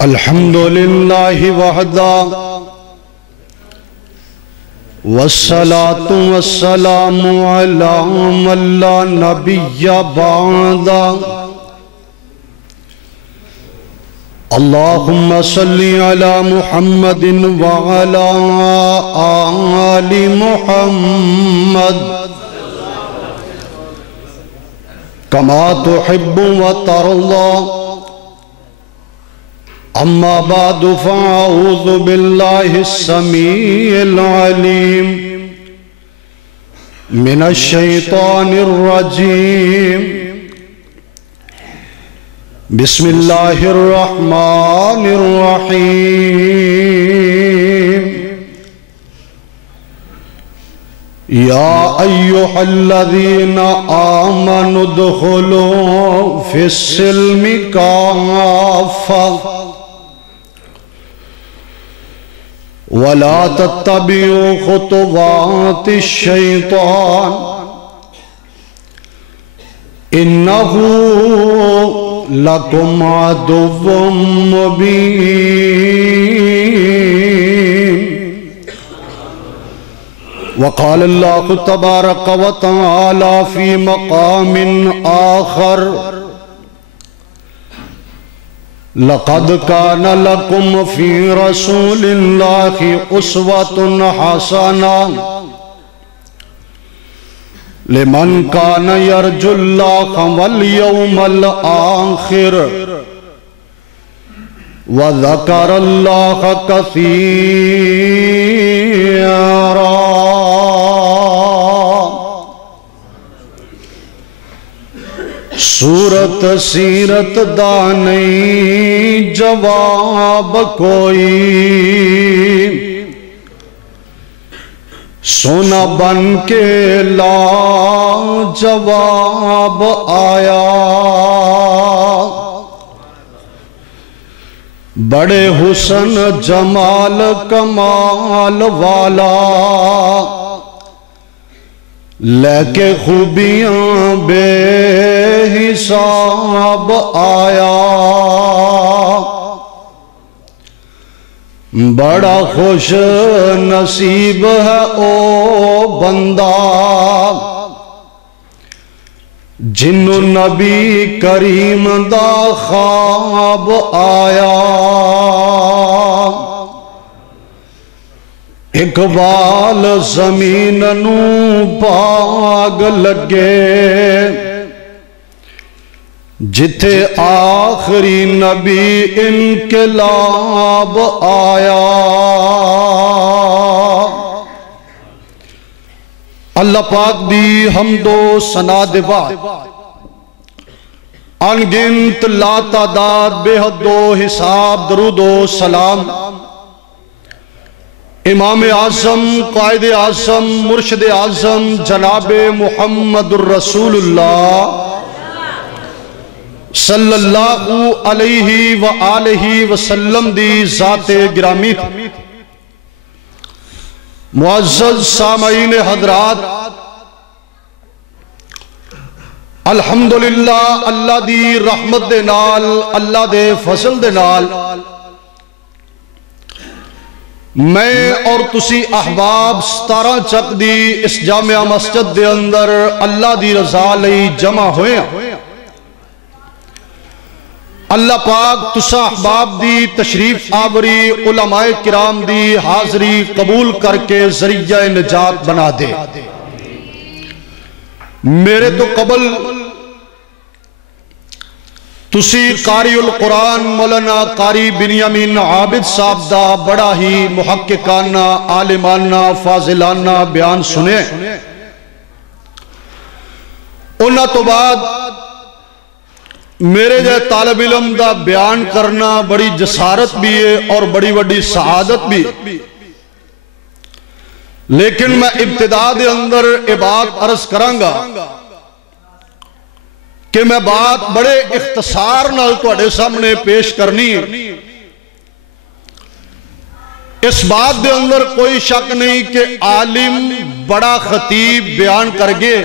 الحمدللہ وحدہ والصلاة والسلام علی من لا نبی بعدہ اللہم صلی علی محمد وعلی آل محمد کما تحب وترضى اما بعد فاعوذ باللہ السمیع العلیم من الشیطان الرجیم بسم اللہ الرحمن الرحیم یا ایہا الذین آمنوا ادخلوا فی السلم کافہ وَلَا تَتَّبِعُوا خُطُوَاتِ الشَّيْطَانِ إِنَّهُ لَكُمْ عَدُوٌّ مُّبِينٌ وقال اللہ تبارک وتعالی فی مقام آخر لقد كان لكم في رسول الله أسوة حسنة لمن كان يرجو الله واليوم الآخر وذكر الله كثيرا سورت سیرت دانی جواب کوئی سونا بن کے لا جواب آیا بڑے حسن جمال کمال والا لے کے خوبیاں بے حساب آیا بڑا خوش نصیب ہے او بندہ جنوں نبی کریم دا خواب آیا اقبال زمین نو باغ لگے جتھے آخری نبی انقلاب آیا اللہ پاک دی حمد و ثنا دے بعد انگنت لا تعداد بے حد و حساب درود و سلام امام اعظم قائد اعظم مرشد اعظم جناب محمد الرسول اللہ صلی اللہ علیہ وآلہ وسلم دی ذات گرامی معزز سامعین حضرات الحمدللہ اللہ دی رحمت دے نال اللہ دے فضل دے نال میں اور تسی احباب 17 چک دی اس جامعہ مسجد دے اندر اللہ دی رضا لئی جمع ہوئے ہیں اللہ پاک تسا احباب دی تشریف آوری علماء کرام دی حاضری قبول کر کے ذریعہ نجات بنا دے میرے تو قبل تسی قاری القرآن مولانا قاری بنیامین عابد صاحب دا بڑا ہی محققانہ عالمانہ فاضلانہ بیان سنے انہاں تو بعد میرے جائے طالب علم دا بیان کرنا بڑی جسارت بھی ہے اور بڑی بڑی سعادت بھی لیکن میں ابتدا دے اندر بات عرض کرانگا کہ میں بات بڑے اختصار نال تواڈے سامنے پیش کرنی ہے اس بات دے اندر کوئی شک نہیں کہ عالم بڑا خطیب بیان کر گئے،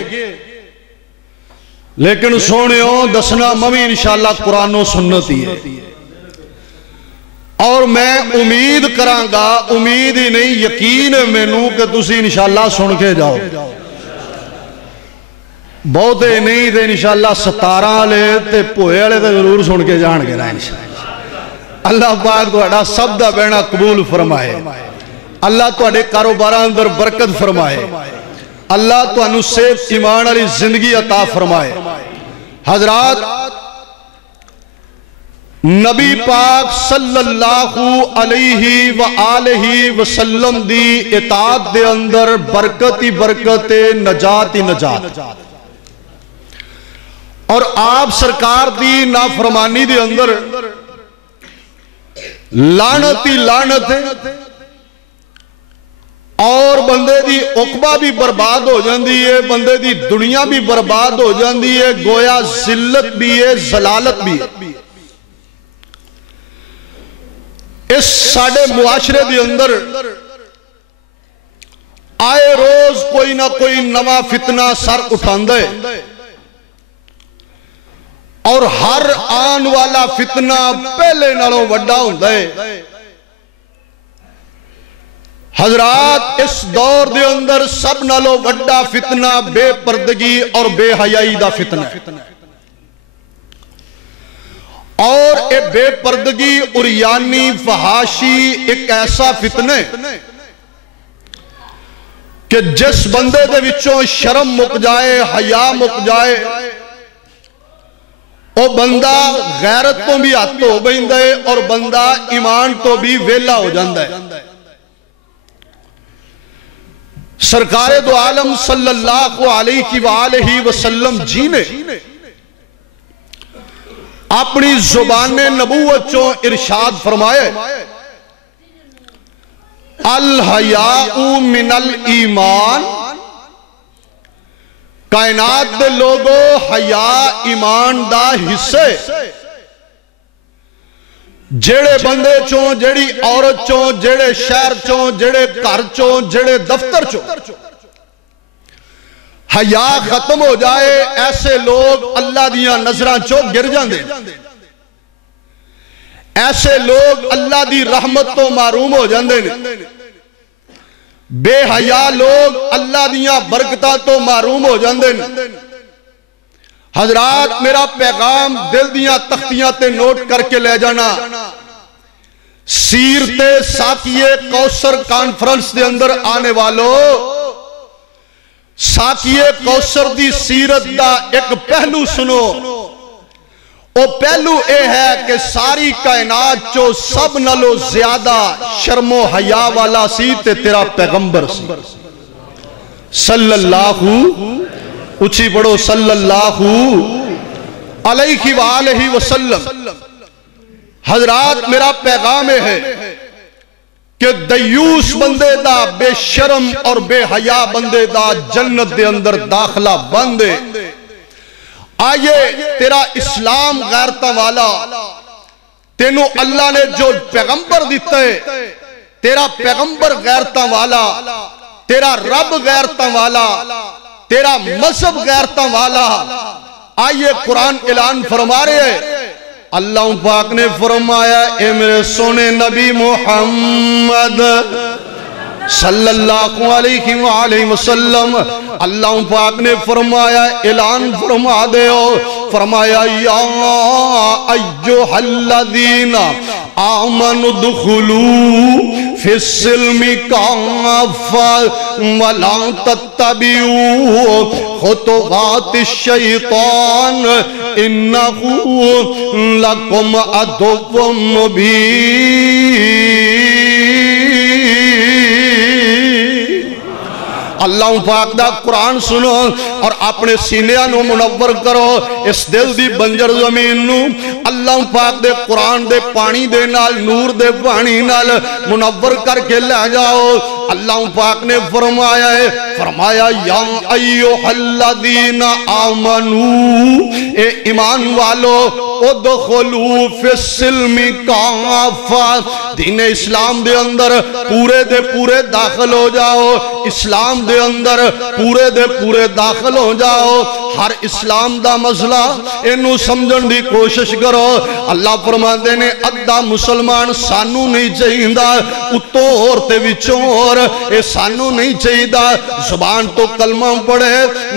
لیکن سونےوں دسنا ممی انشاءاللہ قرآن و سنت ہی ہے، اور میں امید کران گا، امید ہی نہیں یقین ہے مینوں کہ تسی انشاءاللہ سن کے جاؤ، بہتے نہیں تے انشاءاللہ 17 لے تے پوئے لے تے ضرور سن کے جان گے نا انشاءاللہ۔ اللہ پاک تہاڈا سب دا بہنا قبول فرمائے، اللہ تہاڈے کاروباراں اندر برکت فرمائے، اللہ تانوں صحت ایمان والی زندگی عطا فرمائے۔ حضرات، نبی پاک صلی اللہ علیہ وآلہ وسلم دی اطاعت دے اندر برکت ہی برکت، نجات ہی نجات، اور آپ سرکار دی نافرمانی دے اندر لعنت ہی لعنت ہے، اور بندے دی عقبہ بھی برباد ہو جاندی ہے، بندے دی دنیا بھی برباد ہو جاندی ہے، گویا ذلت بھی ہے، ضلالت بھی ہے۔ اس ساڑے معاشرے دی اندر آئے روز کوئی نہ کوئی نواں فتنہ سر اٹھاندے، اور ہر آن والا فتنہ پہلے نالوں وڈا ہوندا ہے۔ حضرات، اس دور دے اندر سب نالوں وڈا فتنہ بے پردگی اور بے حیائی دا فتنہ ہے، اور اے بے پردگی، عریانی، فحاشی ایک ایسا فتنہ ہے کہ جس بندے دے وچوں شرم مک جائے، حیا مک جائے، او بندہ غیرت تو بھی ہاتھ ہو بیندہ ہے، اور بندہ ایمان تو بھی ویلا ہو جاندہ ہے۔ سرکار دو عالم صلی اللہ علیہ وآلہ وسلم جی نے اپنی زبان نبوت چوں ارشاد فرمائے، الحیاء من الایمان، کائنات دے لوگو حیا ایمان دا حصے، جڑے بندے چوں، جڑی عورت چوں، جڑے شہر چوں، جڑے گھر چوں، جڑے دفتر چوں حیا ختم ہو جائے، ایسے لوگ اللہ دیاں نظراں چوں گر جاندے، ایسے لوگ اللہ دی رحمت تو معروم ہو جاندے، بے حیا لوگ اللہ دیاں برکتاں تو معروم ہو جاندے۔ حضرات، میرا پیغام دل دیاں تختیاں تے نوٹ کر کے لے جانا، سیرت ساقیے کوثر کانفرنس دے اندر آنے والو، ساقیے کوثر دی سیرت دا ایک پہلو سنو، او پہلو اے ہے کہ ساری کائنات چو سب نلو زیادہ شرم و حیا والا سی تے تیرا پیغمبر سی، صلی اللہ، اچھی پڑھو، صلی اللہ علیہ وآلہ وسلم۔ حضرات، میرا پیغام ہے کہ دیوس بندے دا، بے شرم اور بے حیا بندے دا جنت دے اندر داخلہ بندے۔ آئیے، تیرا اسلام غیرتہ والا، تینوں اللہ نے جو پیغمبر دیتا ہے، تیرا پیغمبر غیرتہ والا، تیرا رب غیرتہ والا، تیرا مذہب غیرتہ والا۔ آئیے، قرآن اعلان فرما رہے ہیں، اللہ پاک نے فرمایا، اے میرے سونے نبی محمد صلی اللہ علیہ وآلہ وسلم، اللہ پاک نے فرمایا، اعلان فرما دے ہو، فرمایا، یا ایوہ الذین آمنوا ادخلوا فی السلم کافۃ ولا تتبعوا خطوات الشیطان انہ لکم عدو مبین۔ اللہ پاک دا قرآن سنو اور اپنے سینیاں نو منور کرو، اس دل دی بنجر زمین نو اللہ پاک دے قرآن دے پانی دے نال، نور دے پانی نال منور کر کے لے جاؤ۔ اللہ پاک نے فرمایا ہے، فرمایا، یا ایوہ الذین آمنو، اے ایمان والو، ادخلوا فی السلم کافہ، دین اسلام دے اندر پورے دے پورے داخل ہو جاؤ، اسلام دے اندر پورے دے پورے داخل ہو جاؤ۔ ہر اسلام دا مسئلہ انہوں سمجھن دی کوشش کرو۔ اللہ فرماندے نے ادھا مسلمان سانو نہیں چاہیدہ، اتو اور تے وچوں اور اے سانو نہیں چاہیدہ، زبان تو کلمہ پڑھے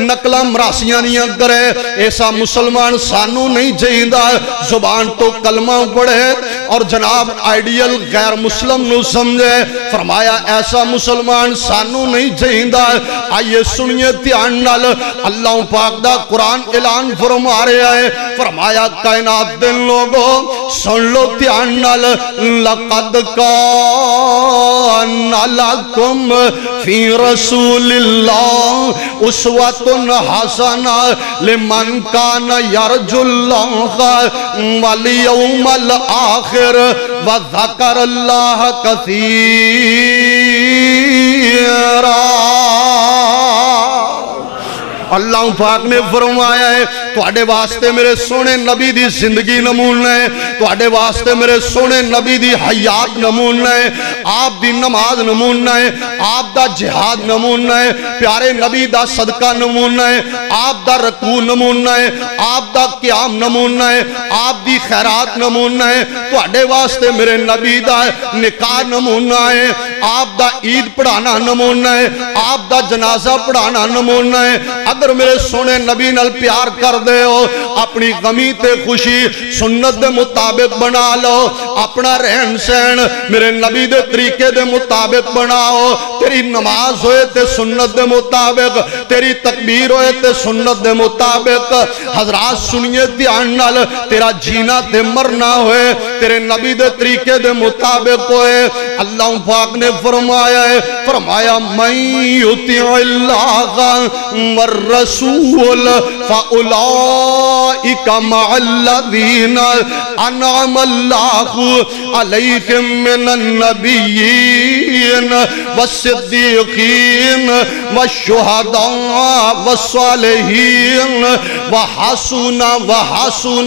نقلہ مراسیاں نہیں کرے، ایسا مسلمان سانو نہیں چاہیدہ، زبان تو کلمہ پڑھے اور جناب آئیڈیل غیر مسلم نو سمجھے۔ فرمایا ایسا مسلمان سانو نہیں چاہیدہ۔ آئیے سنیے دھیان نال، اللہ پاک دا قرآن اعلان فرما رہا ہے، فرمایا کائنات دن لوگوں سن لو دھیان نال، لقد کان لکم فی رسول اللہ اسوۃ حسنہ لمن کان یرجو اللہ والیوم الآخر وذکر اللہ کثیرا۔ اللہ پاک نے فرمایا ہے تواڈے واسطے میرے سونے نبی دی زندگی نمونہ ہے، تواڈے واسطے میرے سونے نبی دی حیات نمونہ ہے، آپ دی نماز نمونہ ہے، آپ دا جہاد نمونہ ہے، پیارے نبی دا صدقہ نمونہ ہے، آپ دا رکوع نمونہ ہے، آپ دا قیام نمونہ ہے، آپ دی خیرات نمونہ ہے، تواڈے واسطے میرے نبی دا نکاح نمونہ ہے، آپ دا عید پڑھانا نمونہ ہے، آپ دا جنازہ پڑھانا نمونہ ہے۔ اگر میرے سونے نبی نال پیار کر دے ہو، اپنی غمی تے خوشی سنت دے مطابق بنا لو، اپنا رہن سہن میرے نبی دے طریقے دے مطابق بناؤ، تیری نماز ہوئے تے سنت دے مطابق، تیری تکبیر ہوئے تے سنت دے مطابق۔ حضرات سنیے دھیان نال، تیرا جینا تے مرنا ہوئے تیرے نبی دے طریقے دے مطابق ہوئے۔ اللہ پاک نے فرمایا ہے، فرمایا من یطیع اللہ والرسول فأولئک مع الذین انعم اللہ علیہم من النبیین والصدیقین والشہداء والصالحین وحسن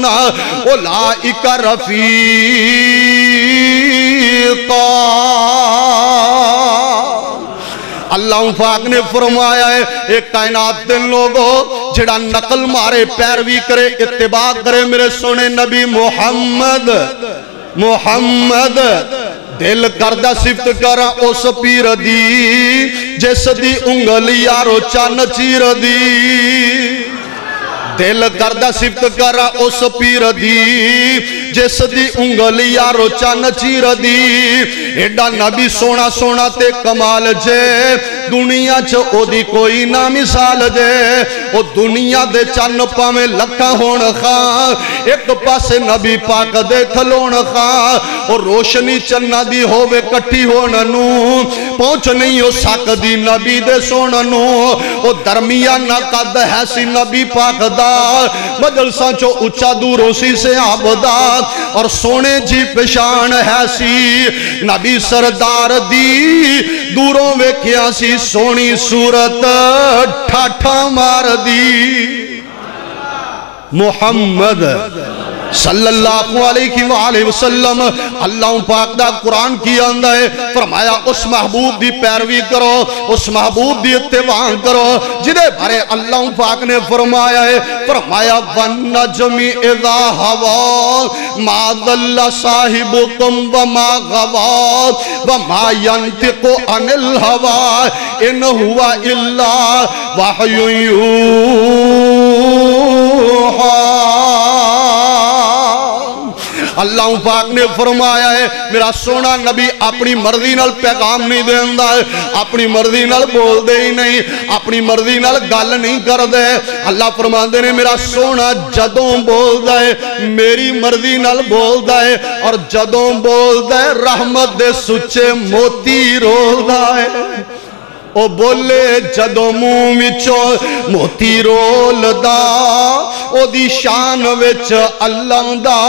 اولئک رفیقا۔ اللہ پاک نے فرمایا ہے ایک کائنات دن لوگوں جڑا نقل مارے پیروی کرے اتباع کرے میرے سونے نبی محمد دل کردہ صفت کرا اس پیر دی جس دی انگلی یارو چان چیر دی، دل کردہ صفت کرا اس پیر دی جس دی انگلی یارو چان چیر دی، ایڈا نبی سونا سونا تے کمال جے دنیا چ او دی کوئی نہ مثال جے، او دنیا دے چان پاویں لکھا ہون خاں ایک پاس نبی پاک دے کھلون خاں، او روشنی چنہ دی ہووے کٹھی ہون نو پہنچ نہیں ہو سکدی نبی دے سون نو، او درمیانہ قد ہے سی نبی پاک دا مجلساں چو اچھا دوروں سی سے آبدا اور سونے جی پشان ہے سی نبی سردار دی دوروں ویکھیا سی سونی صورت ٹھاٹھا مار دی۔ محمد صلی اللہ علیہ وآلہ وسلم اللہ پاک دا قرآن کی اندہ ہے، فرمایا اس محبوب دی پیروی کرو، اس محبوب دی اتباع کرو جدے بھارے اللہ پاک نے فرمایا ہے، فرمایا وَالنَّجْمِ اِذَا هَوَا مَا ضَلَّ صَاحِبُكُمْ وَمَا غَوَا وَمَا يَنْتِقُ عَنِ الْهَوَا إِنْ هُوَ إِلَّا وَحْيٌ يُوحَىٰ۔ اللہ پاک نے فرمایا ہے میرا سونا نبی اپنی مرضی نال پیغام نہیں دیندہ ہے، اپنی مرضی نال بول دے ہی نہیں، اپنی مرضی نال گل نہیں کر دے۔ اللہ فرماندے نے میرا سونا جدوں بول دے میری مرضی نال بول دے، اور جدوں بول دے رحمت دے سچے موتی رول دے۔ او بولے جدو منہ وچوں موتی رول دا، او دی شان وچ اللہ دا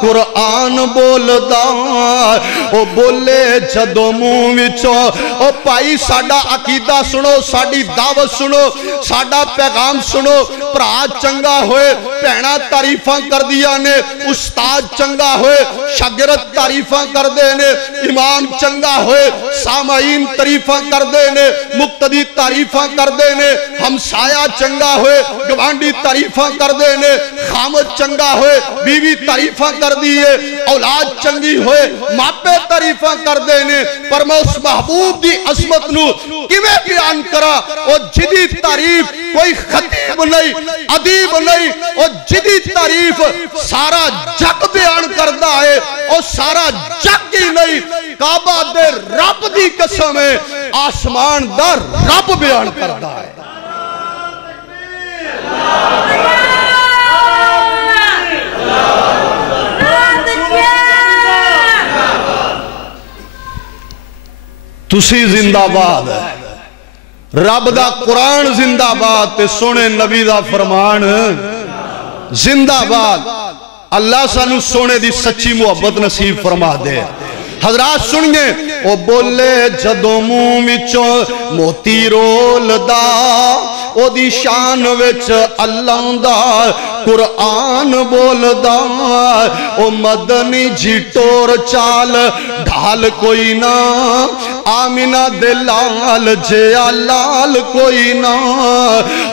قرآن بول دا۔ او بولے جدو منہ وچوں او پائی ساڈا عقیدہ سنو، ساڈی دعوت سنو، ساڈا پیغام سنو، भरा चंगा होए भैणा तारीफां कर दिया ने, उस्ताद चंगा होए शागिर्द तारीफां कर दे ने, इमाम चंगा होए सामाईन तारीफां कर दे ने, मुक्तदी तारीफां कर दे ने, हमसाया चंगा होए गवांडी तारीफां कर दे ने, खामद चंगा होए बीवी तारीफां कर दिए, औलाद चंगी होए मापे तारीफां कर दे ने। पर मैं उस महबूब दी अजमत नू किवें बयान करा, ओ जिदी तारीफ कोई खतीब नहीं अदीब नहीं, ओ जिदी तारीफ सारा जग बयान करदा है, ओ सारा जग ही नहीं काबा दे रब दी कसम है आसमान दा रब बयान करदा है। तुसी जिंदाबाद, रब दा कुरान जिंदाबाद ते सोने नबी दा फरमान जिंदाबाद। अल्लाह सानू सोने दी सच्ची मुहब्बत नसीब फरमा दे। हजरात सुनिए, ओ बोले जदों मुंह विचों मोती रोलदा, ओदी शान विच अल्लाह दा कुरान बोलदा, ओ मदनी जी टोर चाल ढाल कोई ना, आमिना दे लाल जिया लाल कोई ना,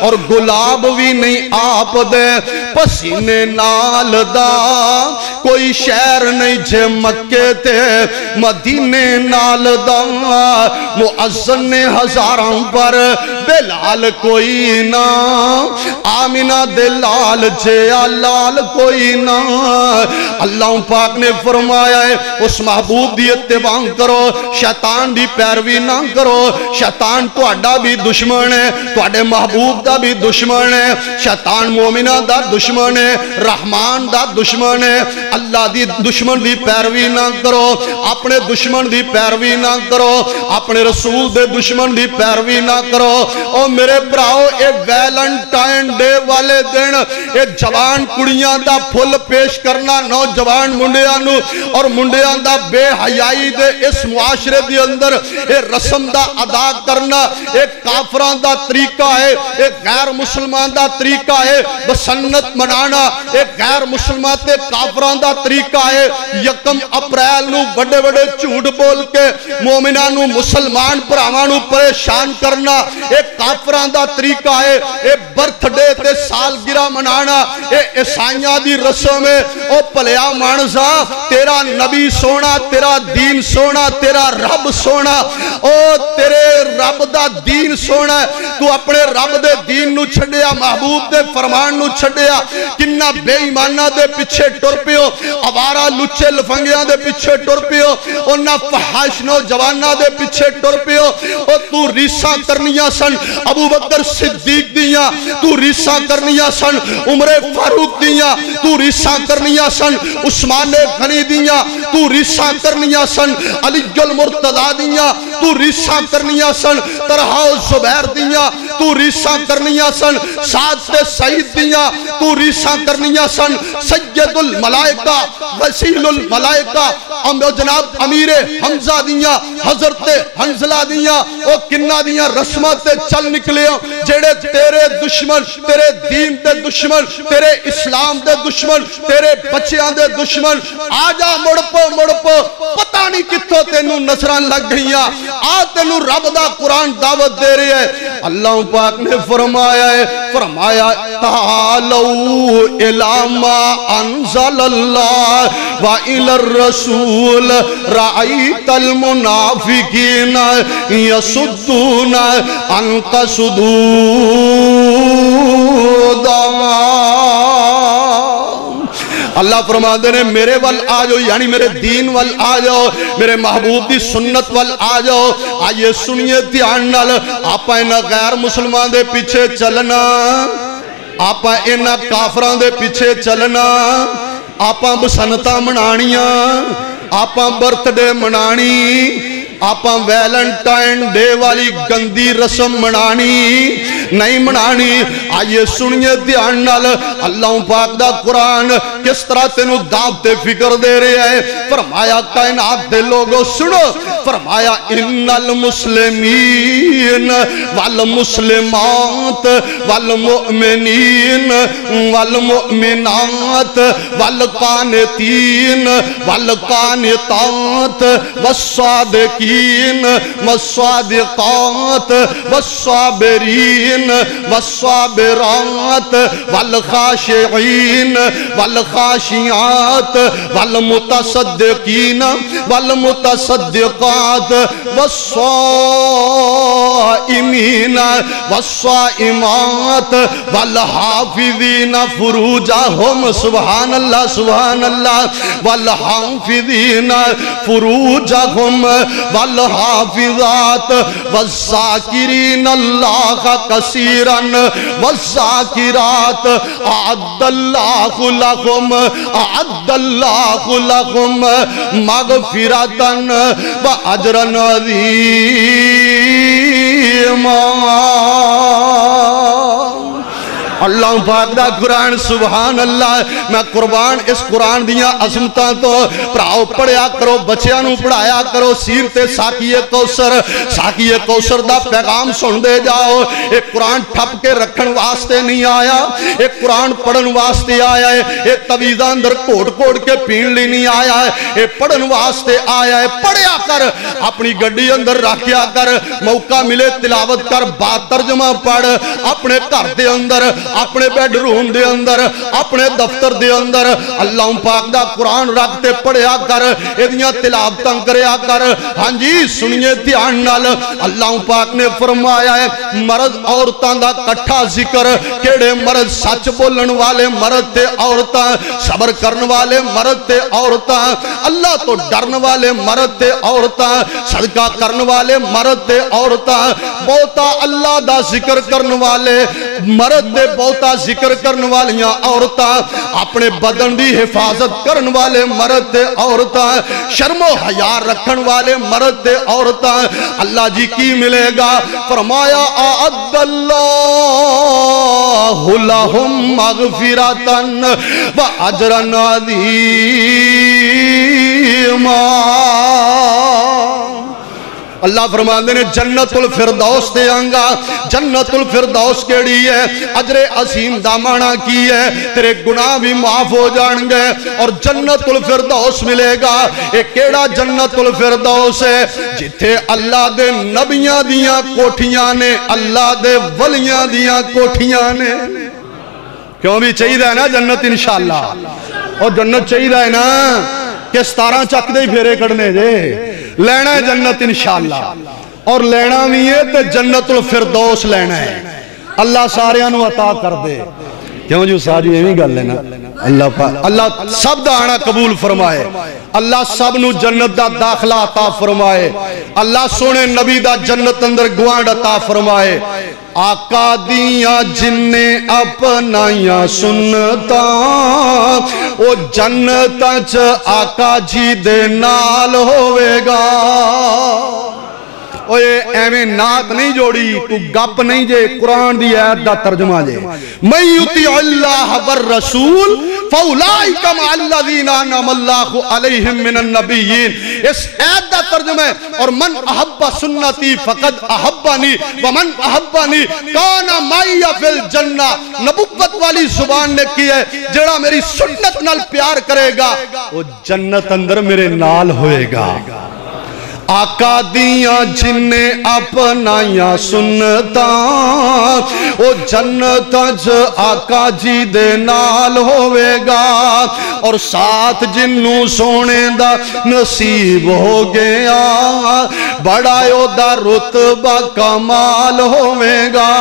और गुलाब भी नहीं आप दे पसीने नाल दा, कोई शहर नहीं जे मक्के ते मदीने नाल दा, मुअज्जन ने हजारों पर बेलाल कोई ना, आमिना दे लाल जिया लाल कोई ना। अल्लाह पाक ने फरमाया है उस महबूब दी इत्तिबा करो, शैतान दी पैरवी ना करो। शैतान तुहाडा भी दुश्मन है, तुहाडे महबूब दा भी दुश्मन है। शैतान मोमिना दा दुश्मन है, रहमान दा दुश्मन है। अल्लाह दी दुश्मन दी पैरवी ना करो, अपने दुश्मन दी पैरवी ना करो, अपने रसूल दे दुश्मन दी पैरवी ना करो। ओ मेरे भराओ, ये वैलेंटाइन डे वाले दिन ये जवान कुड़ियां दा फुल पेश करना नौजवान मुंडियां नू, और मुंडियां दा बेहयाई दे इस मुआशरे दे अंदर ये रस्म दा अदा करना एक काफरां दा तरीका है, एक गैर मुसलमान दा तरीका है। बसन्नत मनाना एक गैर मुसलमान ते काफरां दा तरीका है। यकम अप्रैल नू बड़े बड़े झूठ बोल के मोमिनां नू मुसलमान भरावां नू परेशान करना एक काफरां दा तरीका है। ये बर्थडे ते सालगिरह मनाना ये ईसाइयां दी रस्म है। ओ भलिया मानसा, तेरा नबी सोना, तेरा दीन सोना, तेरा रब सोना, ओ तेरे रब दा दीन सोना, तू अपने रब दे दीन नू छड्डिया, महबूब दे फरमान नू छड्डिया, किन्ना बेईमाना दे पीछे टुर पियो, आवारा लुच्चे लफंगियां दे पीछे टुर पियो, उन्हां फहाश नौजवानां दे पीछे टुर पियो। ओ तू रीसां करनियां सन अबू बकर सिद्दीक दियां, तू रीसां करनियां सन उमरे फारूक दियां, तू रीसां करनियां सन उस्माने गनी दियां, तू रीसां करनियां सन अलीजुल मुर्तदा दियां, तू रीसां करनियां सन तरहा जुबैर दियां, तू रीसां करनियां सन साद ते सईद दियां, तू रीसां करनियां सन सैयदुल मलाइका वसीलुल मलाइका जनाब अमीरे हमजा दियां, हजरते हंजला दियां। ओ किन्ना दियां रस्मां ते चल निकले जेड़े तेरे दुश्मन, तेरे दीन दे दुश्मन, तेरे इस्लाम दे दुश्मन, तेरे बच्चियां दे दुश्मन। आजा मुड़पो पता नहीं कित्थों तेनू नजरां लग गईयां। आ तेनू रब दा कुरान दावत दे रहे है। अल्लाह पाक ने फरमाया तालौ इला मा अंज़लल्लाह व इलर रसूल राइतल मुनाफिकीन यसुद्दूना अन्का सुदूदा। अल्लाह फरमाते ने मेरे वल आ जाओ, यानी मेरे दीन वल आ जाओ, मेरे महबूब की सुन्नत वल आ जाओ। आइए सुनिए ध्यान नाल, आप इन्हां गैर मुसलमान दे पीछे चलना, आप इन्हां काफरां दे पीछे चलना, आप बसंतां मनाणियां, आप बर्थडे मनानी, आप वैलेंटाइन डे वाली गंदी रस्म मनानी, نہیں منانی۔ آئیے سنیے دھیان نال اللہ پاک دا قرآن کس طرح تینوں دعوت فکر دے رہے ہیں۔ فرمایا کائنات دے لوگوں سنو، فرمایا ان المسلمین والمسلمات والمؤمنین والمؤمنات والقانتین والقانتات والصادقین والصادقات والصابرین والصابرات والخاشعین والخاشعات والمتصدقین والمتصدقات والصائمین والصائمات والحافظین فروجہم سبحان اللہ سبحان اللہ والحافظین فروجہم والحافظات والذاکرین اللہ کثیرا والذاکرات اعد اللہ لهم مغفرتا واجرا عظیما۔ اللہ پاک دا قرآن سبحان اللہ۔ میں قربان اس قرآن دیاں عظمتاں تو پڑھاؤ پڑھیا کرو، بچیاں نو پڑھایا کرو۔ سیرت ساقی کوثر دا پیغام سن دے جاؤ۔ ایک قرآن ٹھپ کے رکھن واسطے نہیں آیا، ایک قرآن پڑھن واسطے آیا ہے۔ ایک تویزہ اندر کوڑ کے پین لی نہیں آیا ہے، ایک پڑھن واسطے آیا ہے۔ پڑھیا کر، اپنی گڈی اندر رکھیا کر، موقع ملے تلاوت کر، با ترجمہ پڑھ، اپنے گھر دے اندر، اپنے بیڈ روم دے اندر، اپنے دفتر دے اندر اللہ پاک دا قرآن رکھتے پڑھیا کر، ادھیاں تلاوتاں کریا کر۔ ہاں جی سنیے دھیان نال اللہ پاک نے فرمایا ہے مرد عورتاں دا کٹھا ذکر۔ کیڑے مرد؟ سچ بولن والے مرد تے عورتاں، صبر کرن والے مرد تے عورتاں، اللہ تو ڈرن والے مرد تے عورتاں، صدقہ کرن والے مرد تے عورتاں، بہتا اللہ دا ذکر کرن والے مرد تے بہتا ذکر کرن والیاں عورتاں، اپنے بدن دی حفاظت کرن والے مرد تے عورتاں، شرم و حیا رکھن والے مرد تے عورتاں۔ اللہ جی کی ملے گا؟ فرمایا اعد اللہ لہم مغفرتا واجرا عظیما۔ اللہ فرماندے نے جنت الفردوس دے آنگا۔ جنت الفردوس کیڑی ہے؟ اجر عظیم دامانہ کی ہے، تیرے گناہ بھی معاف ہو جان گے اور جنت الفردوس ملے گا۔ ایک کیڑا جنت الفردوس ہے؟ جتھے اللہ دے نبیاں دیاں کوٹھیاں نے، اللہ دے ولیاں دیاں کوٹھیاں نے۔ کیوں بھی چاہیے ہے نا جنت انشاءاللہ، اور جنت چاہیے ہے نا کہ 17 چک دے پھیرے کڑنے جے لینا ہے جنت انشاءاللہ، اور لینا بھی ہے تو جنت الفردوس لینا ہے۔ اللہ سارے انو عطا کر دے۔ کیوں جو ساری ایمی گل لینا اللہ سب دا آنا قبول فرمائے، اللہ سب نو جنت دا داخلہ عطا فرمائے، اللہ سونے نبی دا جنت اندر گوانڈ عطا فرمائے۔ آقا دیاں جننے اپنائیاں سنتا او جنتا چ آقا جی دے نال ہوئے گا۔ اوے ایمیں نات نہیں جوڑی، تو گپ نہیں جے، قرآن دی آیت دا ترجمہ جے۔ من یطیع اللہ والرسول فاولئک مع الذین انعم اللہ علیہم من النبیین۔ اس آیت دا ترجمہ ہے اور من احب سنتی فقد احبانی ومن احبانی کان معی فی الجنہ۔ نبوت والی زبان نے کی ہے، جڑا میری سنت نال پیار کرے گا وہ جنت اندر میرے نال ہوئے گا۔ آقا دیاں جننے اپنائیاں سنتا او جنت ج آقا جی دے نال ہوئے گا، اور ساتھ جنوں سونے دا نصیب ہو گیا بڑا دا رتبہ کمال ہوئے گا۔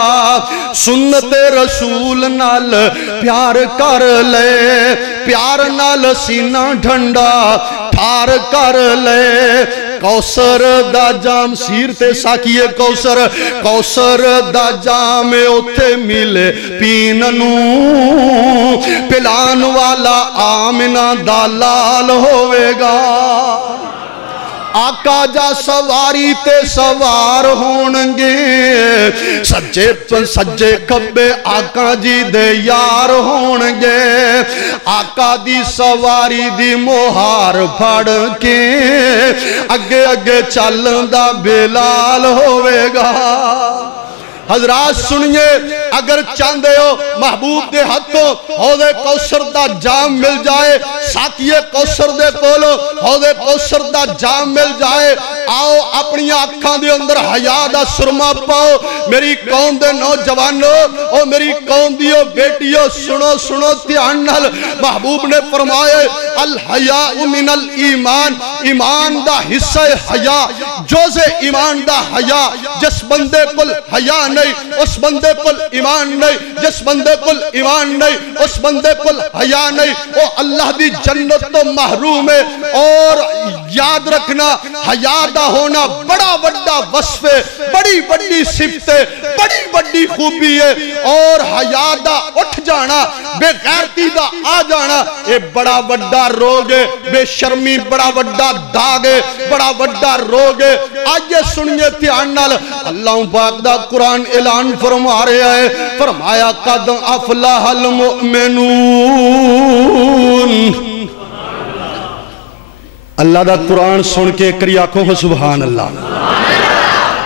سنت رسول نال پیار کر لے، پیار نال سینہ ڈھنڈا ٹھار کر لے۔ کوثر دا جام سیرت ساقی کوثر دا جام اوتھے ملے پیننو، پلان والا آمنہ دا لال ہوئے گا۔ آقا جا سواری تے سوار ہونگے، سجے کھبے آقا جی دے یار ہونگے آقا دی سواری دی مہار پھڑ کے اگے اگے چلندا بلال ہوئے گا حضرات سنیے اگر چاندے ہو محبوب دے ہتھوں حوضے کوثر دا جام مل جائے ساتھیے کوثر دے کولو حوضے کوثر دا جام مل جائے آؤ اپنی آنکھاں دے اندر حیا دا سرما پاؤ میری قوم دے نوجوانوں او میری قوم دیو بیٹیوں سنو دھیان نال محبوب نے فرمائے الحیاء من الایمان ایمان دا حصہ حیا جوزے ایمان دا حیا جس بندے کل حیا نہیں اس بندے کل ایمان نہیں جس بندے کل ایمان نہیں اس بندے کل حیا نہیں وہ اللہ دی جنت تو محروم ہے اور یاد رکھنا حیا دا ہونا بڑا بڑا وصف ہے بڑی بڑی صفت ہے بڑی بڑی خوبی ہے اور حیا دا اٹھ جانا بے غیرتی دا آ جانا یہ بڑا بڑا روگ ہے بے شرمی بڑا بڑا داغ ہے بڑا بڑا روگ ہے آئیے سنیے دھیان نال اللہ پاک دا قرآن اعلان فرما رہا ہے فرمایا قد افلح المؤمنون اللہ دا قرآن سن کے کری آنکھوں کو سبحان اللہ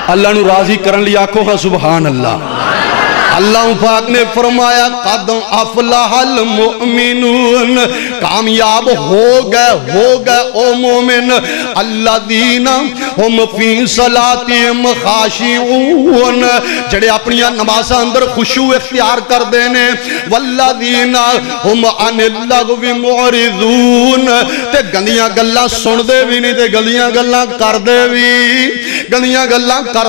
اللہ نو راضی کرن لی آنکھوں کو سبحان اللہ اللہ پاک نے فرمایا قد افلح المؤمنون کامیاب ہو گئے او مومن الذین ہم فی صلاتہم خاشعون جڑے اپنی نمازاں اندر خشوع اختیار کر دینے والذین ہم عن اللغو معرضون تے گندیاں گلاں سن دے بھی نہیں تے گندیاں گلاں کر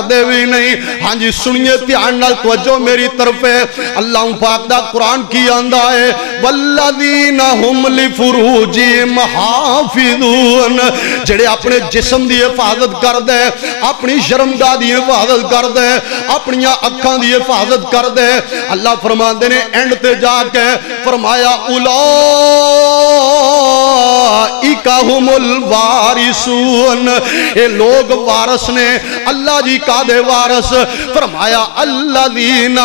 دے بھی نہیں ہاں جی سنیے دھیان نال توجہ میری طرف ہے اللہ پاک دا قرآن کی آندہ ہے والذین ہم لفروجہم حافظون جڑے اپنے جسم دی حفاظت کر دے اپنی شرمگاہ دی حفاظت کر دے اپنی اکھاں دی حفاظت کر دے اللہ فرماندے نے اینڈ تے جا کے فرمایا اولئک ہم الوارثون اے لوگ وارث نے اللہ جی کا دے وارث فرمایا الذین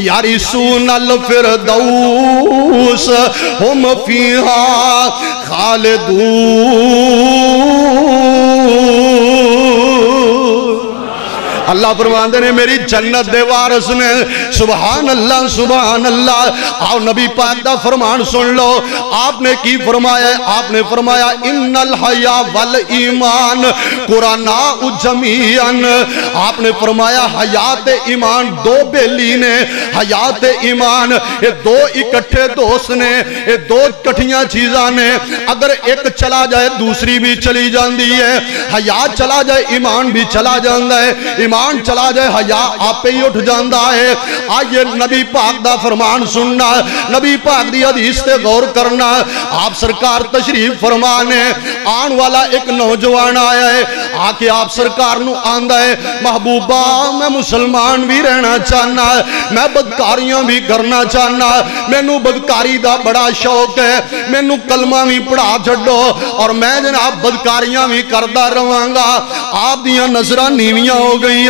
یارثون الفردوس ہم فیہا خالدون اللہ فرماندے نے میری جنت دے وارث نے سبحان اللہ آؤ نبی پاک دا فرمان سن لو آپ نے کی فرمایا ہے آپ نے فرمایا ان الحیا والایمان قرناء جمیعا آپ نے فرمایا حیات ایمان دو بیلی نے حیات ایمان یہ دو اکٹھے دوست نے یہ دو کٹھیاں چیزاں نے اگر ایک چلا جائے دوسری بھی چلی جاندی ہے حیات چلا جائے ایمان بھی چلا جاندہ ہے ایمان چلا جائے حیا آپ پہ ہی اٹھ جاندہ ہے آئیے نبی پاک دا فرمان سننا نبی پاک دی حدیث تے غور کرنا آپ سرکار تشریف فرمانے آن والا ایک نوجوان آیا ہے آکے آپ سرکار نو آندہ ہے محبوبہ میں مسلمان بھی رہنا چاہنا میں بدکاریاں بھی کرنا چاہنا میں نو بدکاری دا بڑا شوق ہے میں نو کلمہ بھی پڑھا چھڑو اور میں جناب بدکاریاں بھی کردہ روانگا آپ دیاں نظرہ نیویاں ہو گئی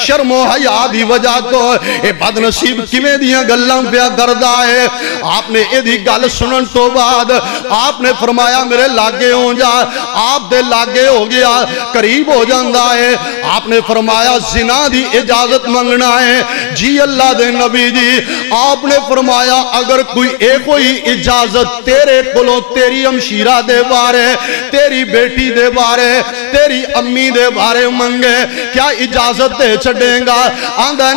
شرم و حیا دی وجہ تو اے بد نصیب کیویں دیاں گلاں پیا کردا ہے آپ نے ایدی گل سنن تو بعد آپ نے فرمایا میرے لاگے ہو جا آپ دے لاگے ہو گیا قریب ہو جاندا ہے آپ نے فرمایا زنا دی اجازت منگنا ہے جی اللہ دے نبی جی آپ نے فرمایا اگر کوئی اجازت تیرے کولوں تیری ہمشیرہ دے بارے تیری بیٹی دے بارے تیری امی دے بارے منگے کیا اجازت دے چھڑیں گا آندھا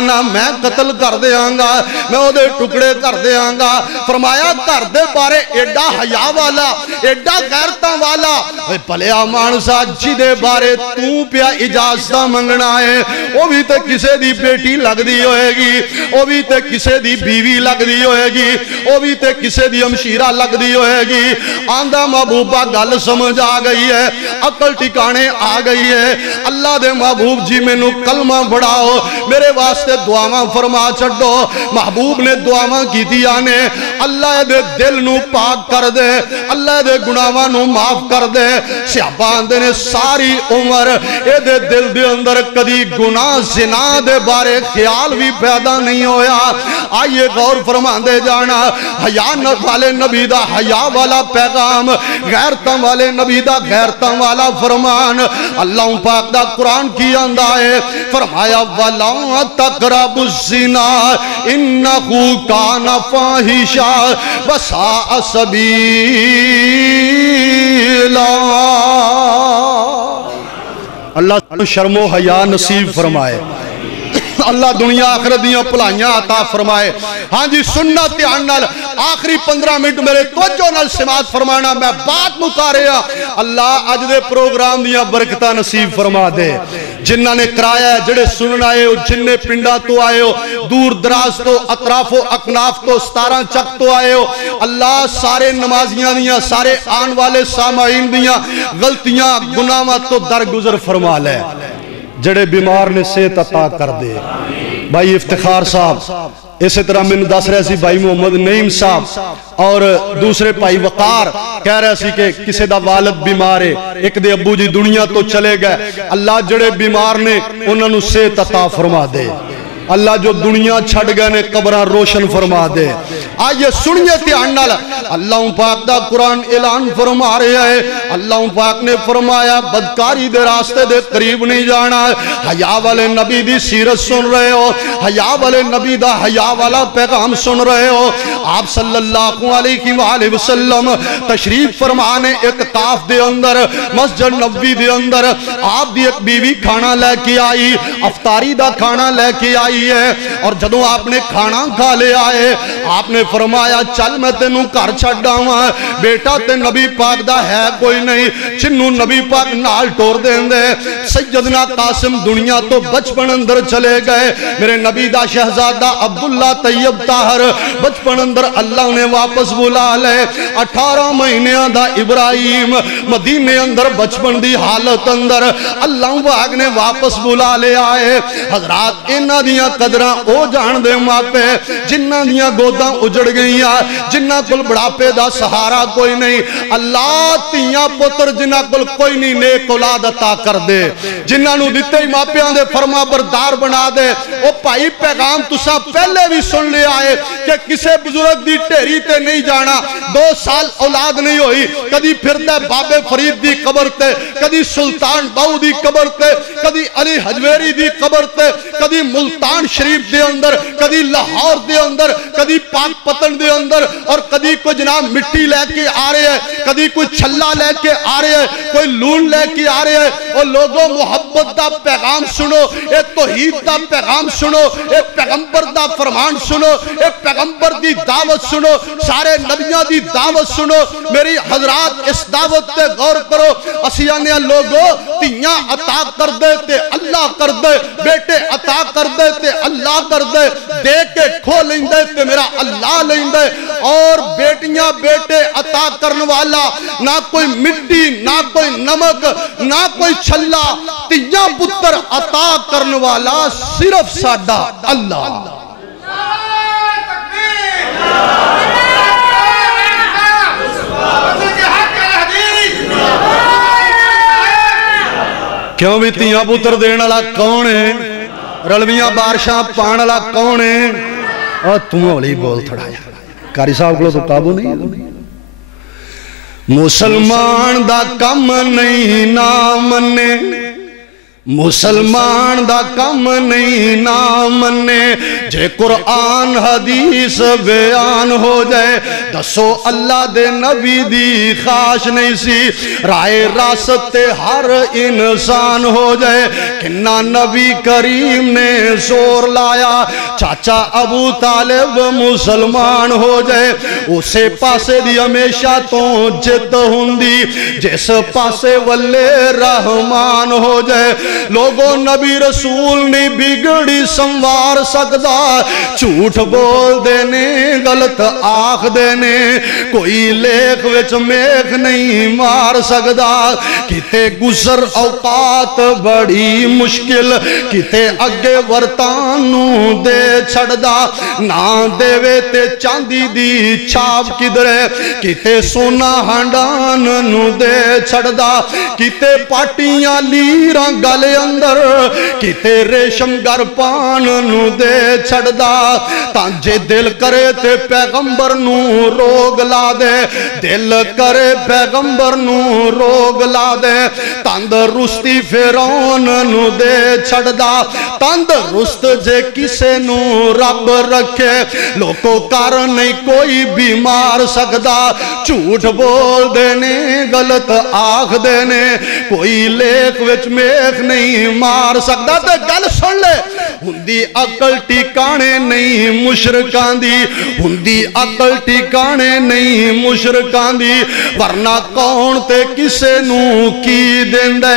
نا میں قتل کر دے آنگا میں وہ دے ٹکڑے کر دے آنگا فرمایا کر دے بارے ایڈا حیا والا ایڈا غیرتاں والا پلے آمان سا جی دے بارے تو پیا اجازتہ منگنا ہے وہ بھی تے کسے دی بیٹی لگ دی ہوئے گی وہ بھی تے کسے دی بیوی لگ دی ہوئے گی وہ بھی تے کسے دی ہمشیرہ لگ دی ہوئے گی آندھا محبوبہ گل سمجھ آ گئی ہے عقل ٹھکانے آ گئی ہے اللہ دے محبوب محبوب جی میں نو کلمہ بڑھاؤ میرے واسطے دعاواں فرما چھڑو محبوب نے دعاواں کی دیا نے اللہ دے دل نو پاک کر دے اللہ دے گناہاں نو معاف کر دے صحابہ آندے نے ساری عمر اے دے دل دے اندر کدی گناہ زنا دے بارے خیال بھی پیدا نہیں ہویا آئیے غور فرما دے جانا حیا والے نبی دا حیا والا پیغام غیرتاں والے نبی دا غیرتاں والا فرمان اللہ پاک دا قرآن کی اندہ ہے فرمایا وَلَا تَقْرَبُوا الزِّنَا إِنَّهُ كَانَ فَاحِشًا وَسَاءَ سَبِيلًا اللہ شرم و حیا نصیب فرمائے اللہ دنیا آخرت دیاں پلائیاں عطا فرمائے ہاں جی سننا تیان نال آخری 15 منٹ میرے توجہ نال سماعت فرمانا میں بات مکا رہا اللہ اج دے پروگرام دیاں برکتہ نصیب فرما دے جنہ نے کرایا ہے جڑے سنن آئے ہو جننے پنڈا تو آئے ہو دور دراز تو اطراف و اکناف تو 17 چک تو آئے ہو اللہ سارے نمازیاں دیاں سارے آن والے سامعین دیاں غلطیاں گناہاں تو درگزر فرما لے جڑے بیمار نے صحت عطا کر دے بھائی افتخار صاحب اسی طرح میں دس رہے سی بھائی محمد نعیم صاحب اور دوسرے بھائی وقار کہہ رہے سی کہ کسے دا والد بیمار ہے ایک دے ابو جی دنیا تو چلے گئے اللہ جڑے بیمار نے انہوں نے صحت عطا فرما دے اللہ جو دنیا چھڑ گئے نے قبران روشن فرما دے آئیے سنیے تیان نال اللہ پاک دا قرآن اعلان فرما رہے ہیں اللہ پاک نے فرمایا بدکاری دے راستے دے قریب نہیں جانا حیا والے نبی دی سیرت سن رہے ہو حیا والے نبی دا حیا والا پیغام سن رہے ہو آپ صلی اللہ علیہ وآلہ وسلم تشریف فرمانے اعتکاف دے اندر مسجد نبوی دے اندر آپ دی ایک بیوی کھانا لے کے آئی افطاری دا کھانا لے کے آئی ہے اور جدوں آپ نے کھانا کھا لے آئے آپ نے فرمایا چل میں تینوں گھر چھڈا ہوا بیٹا تے نبی پاک دا ہے کوئی نہیں جنوں نبی پاک نال ٹور دین دے سیدنا قاسم دنیا تو بچپن اندر چلے گئے میرے نبی دا شہزادہ عبداللہ طیب طاہر بچپن اندر اللہ نے واپس بلا لے 18 مہینیاں دا ابراہیم مدینے اندر بچپن دی حالت اندر اللہ پاک نے واپس بلا لے آئے حضرات انہاں دیاں قدران او جان دے ماپے جنہ دیاں گوداں اجڑ گئی جنہ کل بڑھاپے دا سہارا کوئی نہیں اللہ تیاں پتر جنہ کل کوئی نہیں نیک اولاد عطا کر دے جنہ نو دیتے ہی ماپیاں دے فرما بردار بنا دے او پائی پیغام تسا پہلے بھی سن لے آئے کہ کسے بزرگ دی ٹیری تے نہیں جانا 2 سال اولاد نہیں ہوئی کدی پھرتے بابے فرید دی قبر تے کدی سلطان باؤ دی قبر تے کدی علی حجویری دی قبر تے کدی ملتان شریف دے اندر کدی لاہور دے اندر کدی پاک پتن دے اندر اور کدی کوئی جناب مٹی لے کے آ رہے ہیں کدی کوئی چھلا لے کے آ رہے ہیں کوئی لون لے کے آ رہے ہیں اور لوگوں محبت دا پیغام سنو اے توحید دا پیغام سنو اے پیغمبر دا فرمان سنو اے پیغمبر دی دعوت سنو سارے نبیاں دی دعوت سنو میری حضرات اس دعوت تے غور کرو اسیانیاں لوگوں تیاں عطا کر دے تے اللہ کر دے بیٹے عطا کر دے تے اللہ کر دے دے کے کھو لیں دے تے میرا اللہ لیں دے اور بیٹیاں بیٹے عطا کرنے والا نہ کوئی مٹی نہ کوئی نمک نہ کوئی چھلا تیاں پتر عطا کرنے والا صرف ساڈا اللہ کیوں بھی تیاں پتر دینا لا کون ہے رلویاں بارشاں پان لا کون ہے اور تمہیں والی بول تھوڑا کاری صاحب کو تو قابو نہیں مسلمان دا کم نہیں نامنے مسلمان دا کم نہیں نامنے جے قرآن حدیث بیان ہو جائے دسو اللہ دے نبی دی خواہش نہیں سی رائے راست ہر انسان ہو جائے کنہ نبی کریم نے زور لایا چاچا ابو طالب مسلمان ہو جائے اسے پاسے دی ہمیشہ تو جد ہندی جس پاسے والے رحمان ہو جائے لوگوں نبی رسول نہیں بگڑی سنوار سکدا جھوٹ بول دینے غلط آخ دینے کوئی لیخ وچ میخ نہیں مار سکدا کتے گزر اوقات بڑی مشکل کتے اگے ورتانو دے چھڑدا نہ دے وے تے چاندی دی چھاپ کدرے کتے سونا ہنڈان نو دے چھڑدا کتے پاٹیاں لیران گلے اندر کتے ریشم گرپان نو دے چھڑدا تانجے دل کرے تے پیغمبر نو روگ لا دے دل کرے پیغمبر نو روگ لا دے تندرستی فیرون نو دے چھڑدا تندرست جے کسے نو رب رکھے لوکو کار نہیں کوئی بیمار سکدا جھوٹ بول دینے غلط آخ دینے کوئی لیک وچ میخ نہیں مار سکدا تے گل سن لے ہندی عقل ٹھکانے نہیں مشرکان دی ہندی عقل ٹھکانے نہیں مشرکان دی ورنہ کون تے کسے نو کی دیندے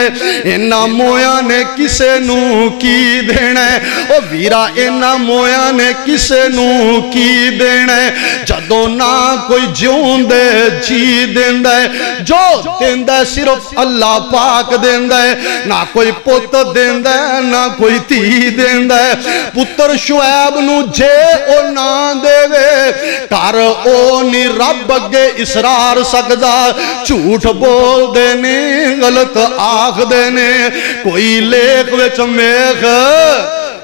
انہا مویا نے کسے نو کی دینے او ویرا انہا مویا نے کسے نو کی دینے جدو نہ کوئی جون دے جی دیندے جو دیندے صرف اللہ پاک دیندے نہ کوئی پت دیندے نہ کوئی تی دیندے پتر شعیب نو جے او نہ دے وے کار او نی رب اگے اسرار سکدا جھوٹ بول دینے غلط آخ دینے کوئی لیک وچ میخ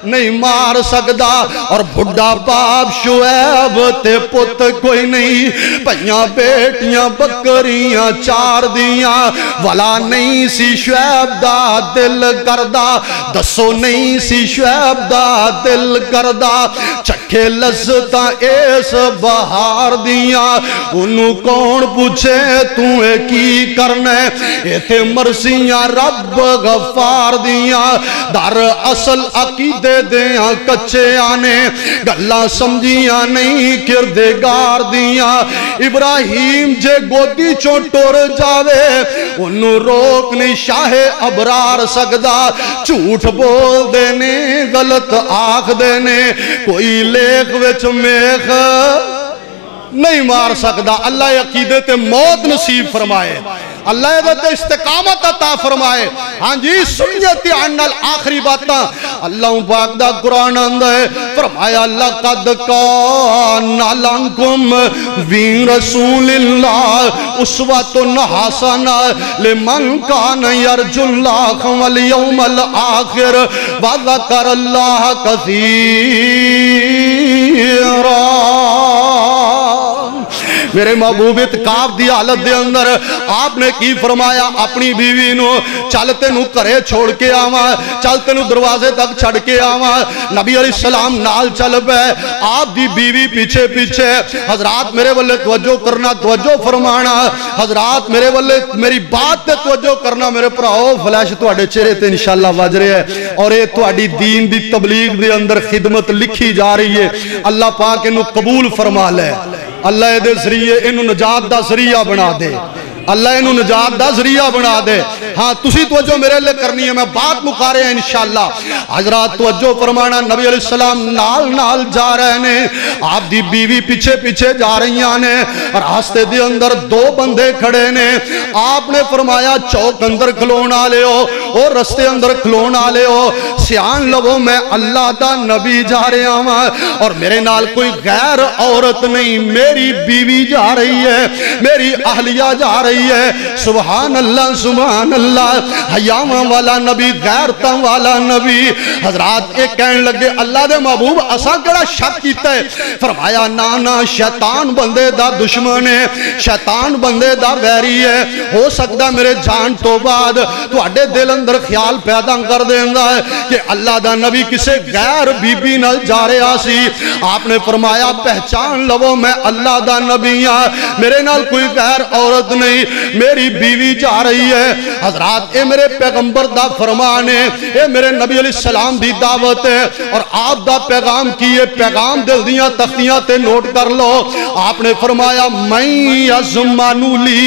نہیں مار سکدا اور بھڑا باپ شعیب تے پت کوئی نہیں پہیاں بیٹیاں بکریاں چار دیاں والا نہیں سی شعیب دا دل کردہ دسو نہیں سی شعیب دا دل کردہ چکھے لذتاں ایس بہار دیاں انہوں کون پوچھے توے کی کرنے ایتھے مرسیاں رب غفار دیاں در اصل عقیدے دیاں کچے آنے گلہ سمجھیاں نہیں کردگار دیاں ابراہیم جے گودی چوٹور جاوے انہوں روک نہیں شاہ ابرار سکدا جھوٹ بول دینے غلط آخ دینے کوئی لیک وچ میخ نہیں مار سکدا اللہ عقیدے تے موت نصیب فرمائے اللہ عزت استقامت عطا فرمائے ہاں جی سنیتی عنال آخری باتاں اللہ پاک دا قرآن اندھے فرمایا لَقَدْ كَانَ لَكُمْ فِي رَسُولِ اللَّهِ أُسْوَةٌ حَسَنَةٌ لِمَنْ كَانَ يَرْجُو اللَّهَ وَالْيَوْمَ الْآخِرَ وَذَكَرَ اللَّهَ كَثِيرًا میرے محبوب اتقاف دی حالت دے اندر آپ نے کی فرمایا اپنی بیوی نو چلتے نو کرے چھوڑ کے آواں چلتے نو دروازے تک چھڑ کے آواں نبی علیہ السلام نال چل پے آپ دی بیوی پیچھے پیچھے حضرات میرے والے توجہ کرنا توجہ فرمانا حضرات میرے والے میری بات تے توجہ کرنا میرے پراؤ فلیش توڑے چہرے تے انشاءاللہ واج رہے ہیں اور یہ توڑی دین دی تبلیغ دے اندر خدمت لکھی جا رہی ہے اللہ پاک انہوں قبول فرما لے اللہ دے ذریعے انہوں نجات دا ذریعہ بنا دے اللہ انہوں نجات دا ذریعہ بنا دے ہاں تسی توجہ میرے لئے کرنی ہے میں بات مکا رہے ہیں انشاءاللہ حضرات توجہ فرمانا نبی علیہ السلام نال نال جا رہے ہیں آپ دی بیوی پیچھے پیچھے جا رہی ہیں اور راستے دے اندر دو بندے کھڑے نے آپ نے فرمایا چوک اندر کھلونا لے ہو اور رستے اندر کھلونا لے ہو سیان لگو میں اللہ دا نبی جا رہے ہیں اور میرے نال کوئی غیر عورت نہیں میری بیوی جا رہی ہے میری اہلیہ جا رہی ہے سبحان اللہ حیامہ والا نبی غیرتاں والا نبی حضرات ایک کہنے لگے اللہ دے محبوب اساں کڑا شک کیتا ہے فرمایا نانا شیطان بندے دا دشمن ہے شیطان بندے دا ویری ہے ہو سکتا میرے جان تو بعد تو اڈے دل اندر خیال پیدا کر دیندہ ہے کہ اللہ دا نبی کسے غیر بی بی نل جا رہے آسی آپ نے فرمایا پہچان لو میں اللہ دا نبی ہاں میرے نال کوئی غیر عورت نہیں میری بیوی جا رہی ہے. حضرات اے میرے پیغمبر دا فرمان ہے, اے میرے نبی علیہ السلام دی دعوت ہے, اور آپ دا پیغام کیے, پیغام دل دیاں تختیاں تے نوٹ کر لو. آپ نے فرمایا من یزمنو لی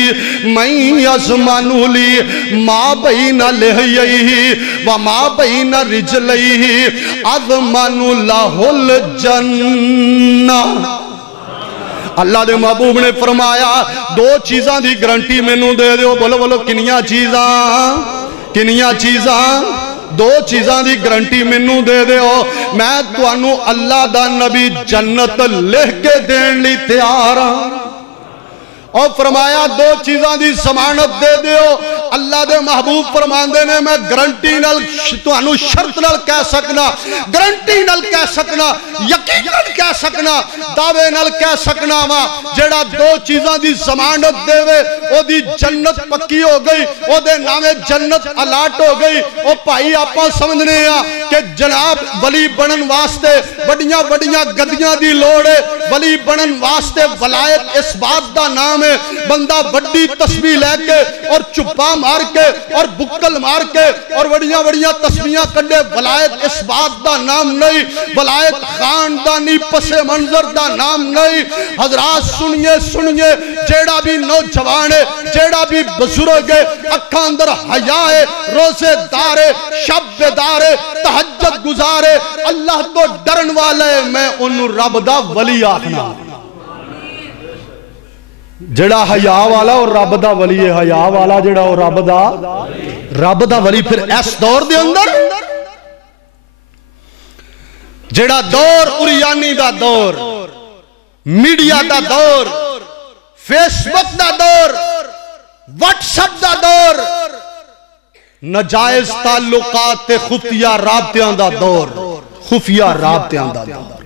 ما بین لحیہ و ما بین رجلیہ اضمن لہ الجنہ. اللہ دے محبوب نے فرمایا دو چیزاں دی گارنٹی مینوں دے دیو. بولو بولو کنیاں چیزاں دو چیزاں دی گارنٹی مینوں دے دیو, میں تانوں اللہ دا نبی جنت لکھ کے دین لئی تیار ہاں. اور فرمایا دو چیزاں دی ضمانت دے دیو. اللہ دے محبوب فرماندے نے میں گارنٹی نال تانوں شرط نال کہہ سکنا, گارنٹی نال کہہ سکنا, یقیناً کہہ سکنا, دعوے نال کہہ سکنا وا جیڑا دو چیزاں دی ضمانت دے وے او دی جنت پکی ہو گئی, او دے نامے جنت الاٹ ہو گئی. او بھائی آپاں سمجھنے ہاں کہ جناب ولی بنن واسطے بڑیاں بڑیاں گدیاں دی لوڑ ہے, ولی بنن واسطے ولایت اس بات دا نام ہے بندہ وڈی تسبیح لے کے اور چپا مار کے اور بکل مار کے اور وڑیاں وڑیاں تسبیحاں کڈے. ولایت اس بات دا نام نہیں, ولایت خاندانی پس منظر دا نام نہیں. حضرات سنیے جیڑا بھی نوجوان ہے, جیڑا بھی بزرگ ہے, اکھاں اندر حیا ہے, روزے دار ہے, شب بیدار ہے, تہجد گزار ہے, اللہ تو ڈرن والا ہے, میں انہوں رب دا ولی آکھنا. جڑا حیا والا اور رب دا ولی ہے, حیا والا جڑا اور رب دا ولی. پھر اس دور دے اندر جڑا دور اریانی دا دور, میڈیا دا دور, فیس بک دا دور, واٹس اپ دا دور, نجائز تعلقات خفیہ رابطیاں دا دور, خفیہ رابطیاں دا دور.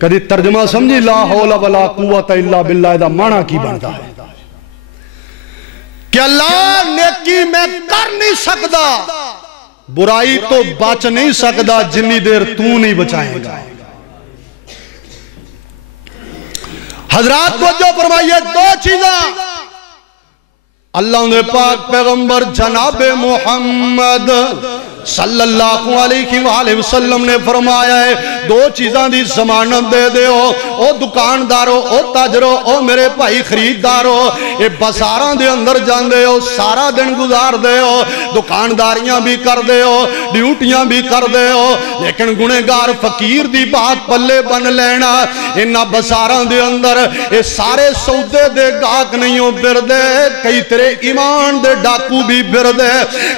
کدی ترجمہ سمجھی لا حول ولا قوت الا باللہ دا معنی کی بنتا ہے کہ اللہ نیکی میں کر نہیں سکدا, برائی تو بچ نہیں سکدا جنی دیر تو نہیں بچائیں گا. حضرات کو جو فرمائیے دو چیزاں اللہ نے پاک پیغمبر جناب محمد صلی اللہ علیہ وآلہ وسلم نے فرمایا ہے دو چیزاں دی ضمانت دے دے ہو. او دکاندارو, او تاجرو, او میرے بھائی خریدارو, اے بازاراں دے اندر جاندے ہو, سارا دن گزار دے ہو, دکانداریاں بھی کر دے ہو, ڈیوٹیاں بھی کر دے ہو, لیکن گنہگار فقیر دی بات پلے بن لینا. انہاں بازاراں دے اندر اے سارے سودے دے گاہک نہیں ہو پھردے, کئی تیرے ایمان دے ڈاکو بھی پھردے,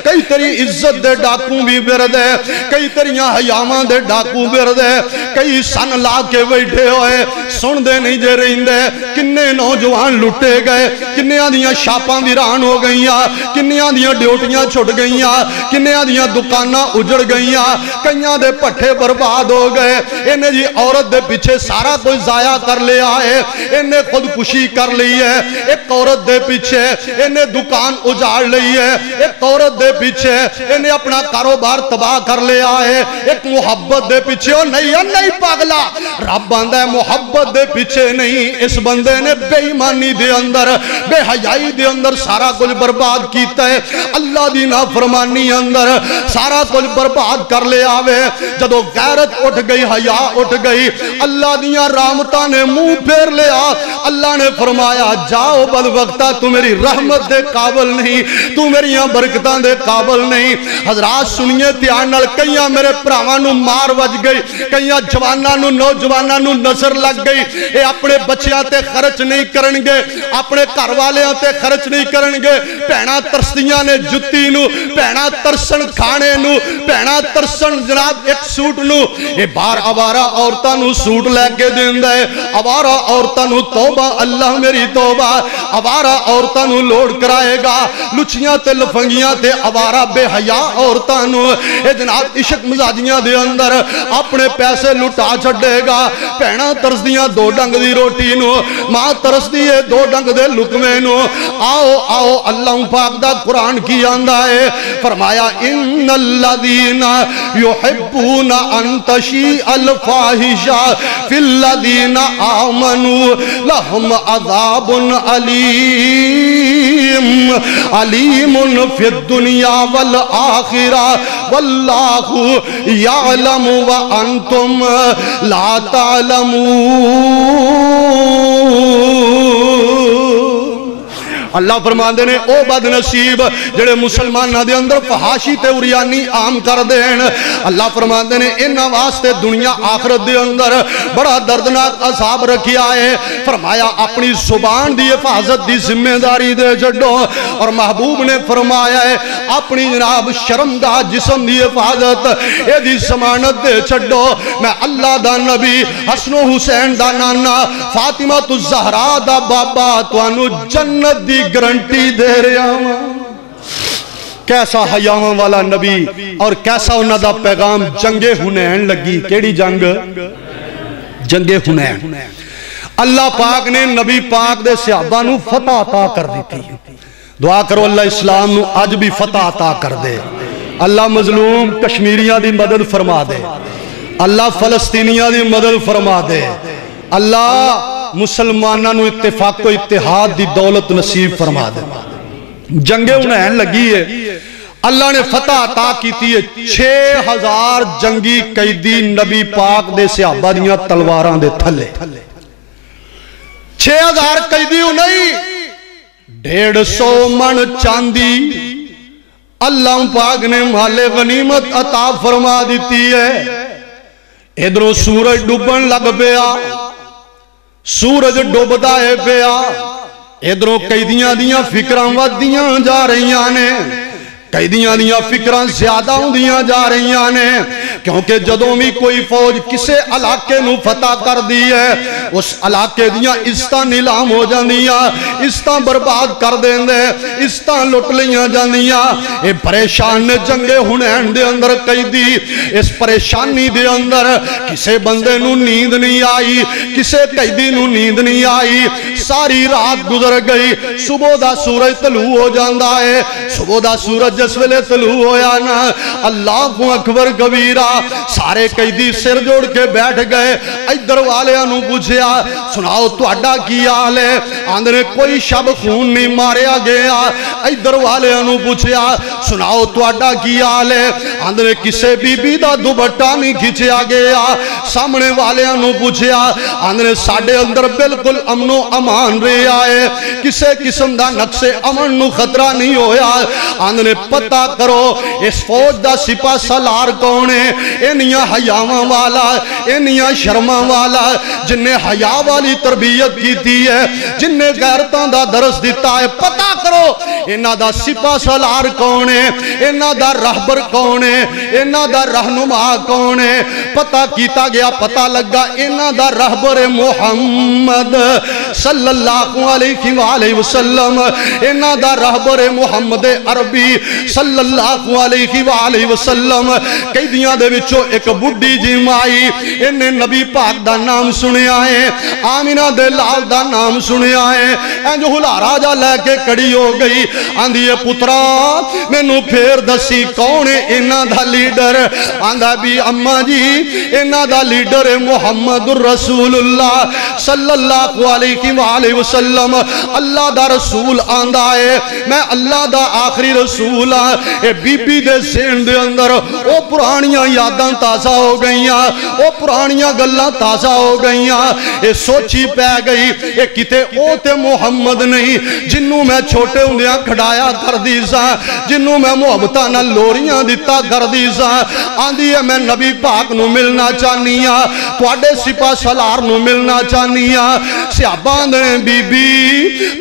کئی تیری عزت دے ڈاکو بھی پھردے, کئی تیریاں حیاواں دے ڈاکو پھردے, کئی سن لا کے بیٹھے ہوئے سن دے نہیں جے رہندے. کنے نوجوان لٹے گئے, کنیاں دیاں شاپاں ویران ہو گئیاں, کنیاں دیاں ڈیوٹیاں چھٹ گئیاں, کنیاں دیاں دکاناں اجڑ گئیاں, کئیاں دے پٹھے برباد ہو گئے. انہیں جی عورت دے پیچھے سارا کوئی ضائع کر لیا ہے, انہیں خودکشی کر لی ہے. ایک عورت دے پیچھے انہیں دکان اجاڑ لی ہے, ایک عورت دے پیچھے انہیں اپنا کاروبار تباہ کر لیا ہے, ایک محبت دے پیچھے. او نہیں پاگلا, رب بندہ ہے محبت دے پیچھے نہیں, اس بندے نے بے ایمانی دے اندر, بے حیائی دے اندر سارا کچھ برباد کیتا ہے, اللہ دی نافرمانی اندر سارا کچھ برباد کر لیا آوے. جدو غیرت اٹھ گئی, حیا اٹھ گئی, اللہ دیاں رحمتاں نے منہ پھیر لیا. اللہ نے فرمایا جاؤ بد وقتہ, تو میری رحمت دے قابل نہیں, تو میری برکتاں دے قابل نہیں. حضرات سنیے دھیان نال, کئیاں میرے بھراواں نو مار وج گئی, کئیاں جواناں نو نوجواناں نو نظر لگ گئی, اے اپنے بچیاں تے خرچ نہیں کرن گے, اپنے گھر والیاں تے خرچ نہیں کرن گے. بہناں ترسدیاں نے جُتی نو, بہناں ترسن کھانے نو, بہناں ترسن جناب ایک سوٹ نو. اے بار آوارہ عورتاں نو سوٹ لے کے دیندا ہے, آوارہ عورتاں نو توبہ اللہ میری توبہ, آوارہ عورتاں نو لوڈ کرائے گا. لچیاں تے لفنگیاں تے آوارہ بے حیا عورتاں عورتاں نو اے جناب عشق مزاجیاں دے اندر اپنے پیسے لٹا چھڈے گا بھیڑاں ترسدیاں دو ڈنگ دی روٹی نو ماں ترسدی ہے دو ڈنگ دے لقمے نو آؤ آؤ اللہ پاک دا قرآن کی آندا ہے فرمایا ان الذین یحبون ان تشیع الفاحشہ فی الذین آمنوا لہم عذاب علیم فی الدنیا والآخرہ واللہ یعلم وانتم لا تعلمون اللہ فرماندے نے او بد نصیب جڑے مسلمانہ دے اندر فحاشی تے اریانی عام کر دین اللہ فرماندے نے انہاں واسطے دنیا آخرت دے اندر بڑا دردناک عذاب رکھیا ہے فرمایا اپنی زبان دی حفاظت دی ذمہ داری دے چھڈو اور محبوب نے فرمایا ہے اپنی جناب شرمگاہ جسم دی حفاظت اے دی ضمانت دے چھڈو میں اللہ دا نبی حسن و حسین دا نانا فاطمہ الزہرا دا بابا توانو جنت دی گرنٹی دے رہا ہوں کیسا حیاواں والا نبی اور کیسا انہاں دا پیغام جنگ حنین لگی کیڑی جنگ جنگ حنین اللہ پاک نے نبی پاک دے صحابہ نو فتح عطا کر دی تھی دعا کرو اللہ اسلام نو آج بھی فتح عطا کر دے اللہ مظلوم کشمیریاں دی مدد فرما دے اللہ فلسطینیاں دی مدد فرما دے اللہ مسلمانہ نو اتفاق و اتحاد دی دولت نصیب فرما دے جنگ حنین لگی ہے اللہ نے فتح عطا کیتی ہے 6000 جنگی قیدی نبی پاک دے صحابہ دیاں تلواراں دے تھلے 6000 قیدی ہو نہیں 150 من چاندی اللہ پاک نے مال غنیمت عطا فرما دیتی ہے ادھروں سورج ڈوبن لگ پیا سورج ڈوبدا ہے پیا ادھروں قیدیاں دیاں فکراں ودیاں جا رہیاں نے قیدیاں دیاں فکراں زیادہ ہوندیاں جا رہیاں نے کیونکہ جدوں بھی کوئی فوج کسے علاقے نو فتح کر دی ہے اس علاقے دیاں عزتاں نیلام ہو جاندیاں عزتاں برباد کر دیں دے عزتاں لٹ لیاں جاندیاں اے پریشان نے جنگ حنین دے اندر قیدی اس پریشانی دے اندر کسے بندے نو نیند نہیں آئی کسے قیدی نو نیند نہیں آئی ساری رات گزر گئی صبح دا سورج طلوع ہو جاندا ہے صبح دا سورج جس ویلے طلوع ہویا نا اللہ اکبر کبیرہ سارے قیدی سر جوڑ کے بیٹھ گئے ادھر والے انہوں پوچھیا سناؤ تواڈا کی حال ہے آندھنے کوئی شب خون نہیں ماریا گیا ادھر والے انہوں پوچھیا سناؤ تواڈا کی حال ہے آندھنے کسے بی بی دا دوپٹا نہیں کھچیا گیا سامنے والے انہوں پوچھیا آندھنے ساڑھے اندر بالکل امن و امان رہے آئے کسے قسم دا نقص امن نو خطرہ نہیں ہویا آندھنے پتہ کرو اس فوج دا سپاہ سالار کون ہے انہیاں حیاواں والا انہیاں شرماں والا جنہیں حیا والی تربیت کی تھی ہے جنہیں غیرتاں دا درس دیتا ہے پتہ کرو انہاں دا سپاہ سالار کون ہے انہاں دا رہبر کون ہے انہاں دا رہنما کون ہے پتہ کیتا گیا پتہ لگا انہاں دا رہبر محمد صلی اللہ علیہ وآلہ وسلم انہاں دا رہبر محمد عربی صلی اللہ علیہ وآلہ وسلم قیدیاں دے وچوں ایک بڑھی جی مائی انہیں نبی پاک دا نام سنے آئے آمینہ دے لال دا نام سنے آئے جو ہلارا جا لے کے کڑی ہو گئی آندھیے پترا میں نو پھر دسی کون انہ دا لیڈر آندھا بھی اممہ جی انہ دا لیڈر محمد الرسول اللہ صلی اللہ علیہ وآلہ وسلم اللہ دا رسول آندھا ہے میں اللہ دا آخری رسول اے بی بی دے ذہن دے اندر او پرانیاں یاداں تازہ ہو گئیاں او پرانیاں گلاں تازہ ہو گئیاں اے سوچی پہ گئی اے کتے او تے محمد نہیں جنوں میں چھوٹے ہوندیاں کھڑایا کر دیزاں جنوں میں محبتاں نہ لوریاں دیتا کر دیزاں آندھی ہے میں نبی پاک نو ملنا چاہنیاں تواڈے سپاہ سالار نو ملنا چاہنیاں صحابہ نے بی بی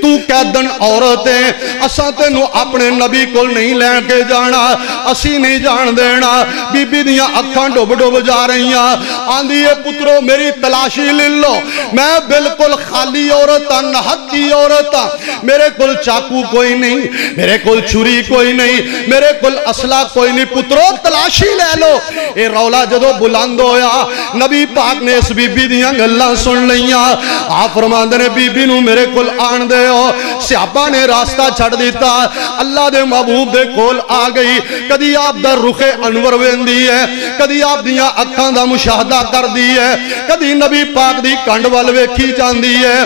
تو قیدن عورتیں اساں تے نو اپنے نبی کو نہیں لین کے جانا اسی نہیں جان دینا بی بی دیاں اکھاں ڈوب ڈوب جا رہی ہیں آندھی ہے پترو میری تلاشی لے لو میں بالکل خالی عورتاں نہتی عورتاں میرے کل چاکو کوئی نہیں میرے کل چھری کوئی نہیں میرے کل اسلحہ کوئی نہیں پترو کرو تلاشی لے لو اے رولا جدو بلند ہویا نبی پاک نے اس بی بی دیاں گلاں سن لیاں آپ فرماندے نے بی بی نو میرے کول آن دے ہو صحابہ نے راستہ چھڑ دیتا اللہ دے محبوب دے کول آ گئی کدی آپ دا رخ انور ویندی ہے کدی آپ دیاں اکھاں دا مشاہدہ کر دی ہے کدی نبی پاک دی کنڈ وال ویکھی جاندی ہے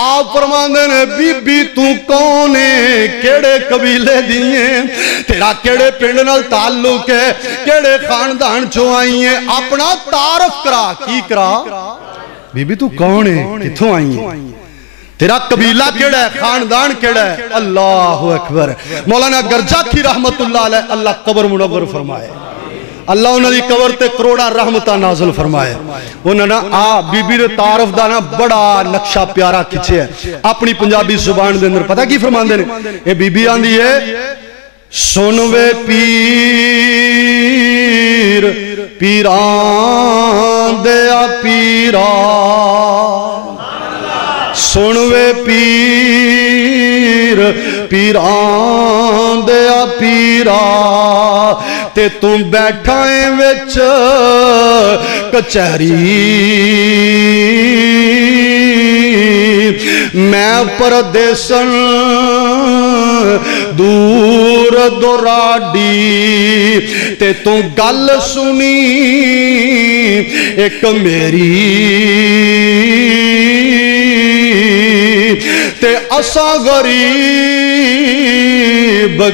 آپ فرماندے نے بی بی تو کون ہے کیڑے قبیلے دیئے تیرا کیڑے پنڈ نال تعلق ہے کیڑے خاندان چوں آئی ہیں اپنا تعارف کرا کی کرا بی بی تو کون ہے کتھوں آئی ہیں تیرا قبیلہ کیڑا ہے خاندان کیڑا ہے اللہ اکبر مولانا گرجا کی رحمت اللہ علیہ اللہ قبر منور فرمائے اللہ انہوں نے قبر تے کروڑا رحمتہ نازل فرمائے انہوں نے بی بی تعارف دانا بڑا نقشہ پیارا کھچے ہے اپنی پنجابی زبان دے اندر پتہ کی فرمان دے اے بی بی آن دی ہے سنوے پیر پیران دیا پیرا سنوے پیر پیران دیا پیرا تے تم بیٹھائیں وچ کچہری میں پردیسن دور دوراڈی تے تم گل سنی ایک میری تے اسا غریب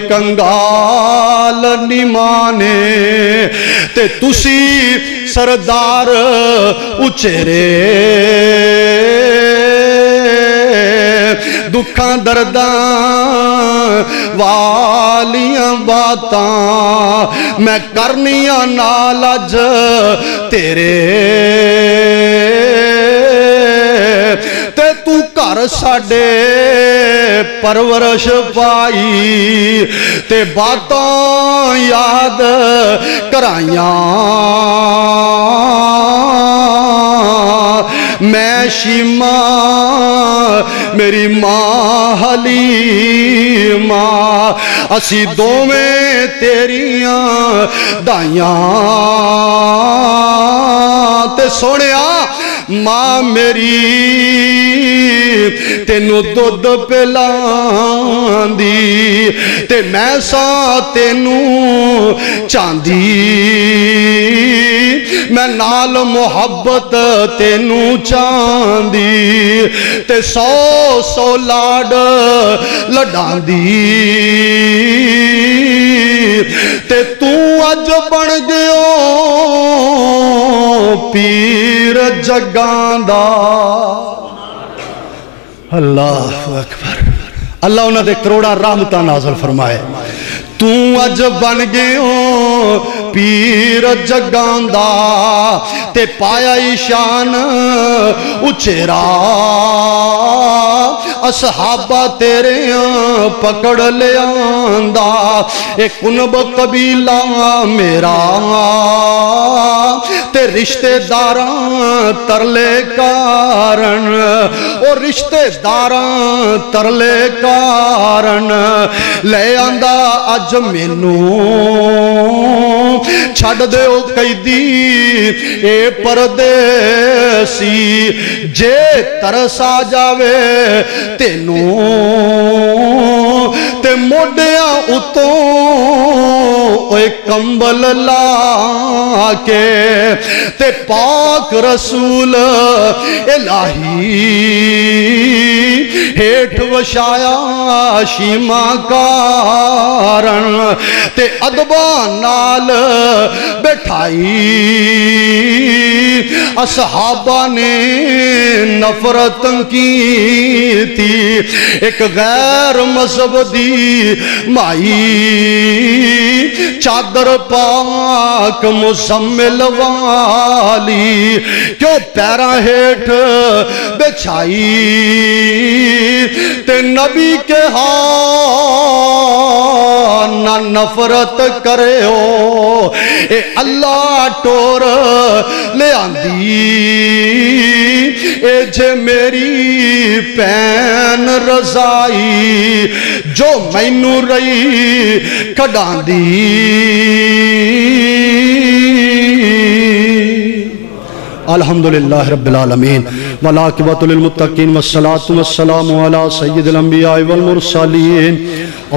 کنگال نمانے تے تسی سردار اچھرے دکھاں درداں والیاں باتاں میں کرنیاں نالج تیرے تے تو کر ساڑے پرورش پائی تے باتاں یاد کرائیاں میں شیمہ میری ماں حلیمہ اسی دو میں تیریاں دائیاں تے سوڑیا ماں میری تینو دودھ پلان دی تے میں سا تینو چاندی میں نال محبت تینو چاندی تے سو سو لاڈ لڈان دی تے تو اج بن گیو پیر جگان دا اللہ اکبر اللہ انہوں نے کروڑا رحمتہ نازل فرمائے تو اج بن گئے پیر جگان دا تے پایا ایشان اچھرا اصحابہ تیرے پکڑ لے آندہ ایک کنب قبیلہ میرا تے رشتے داراں ترلے کارن اور رشتے داراں ترلے کارن لے آندہ اج مینوں چھڑ دے او قیدی اے پردیسی جے ترس آ جاوے تینوں تے موڈیاں اتوں اوے کمبل لا کے تے پاک رسول الہی ہیٹھ وشایا شیما کارن تے ادبان نال بیٹھائی اصحابہ نے نفرت کی تھی ایک غیر مذہب دی مائی چادر پاک مزمل والی کیوں پیرا ہیٹھ بچھائی تے نبی کے ہاں نہ نفرت کرے ہو اے اللہ ٹور لے آندی اے جے میری پین رضائی جو مینوں رہی کھڑان دی الحمدللہ رب العالمین والعاقبۃ للمتقین والصلاۃ والسلام علی سید الانبیاء والمرسلین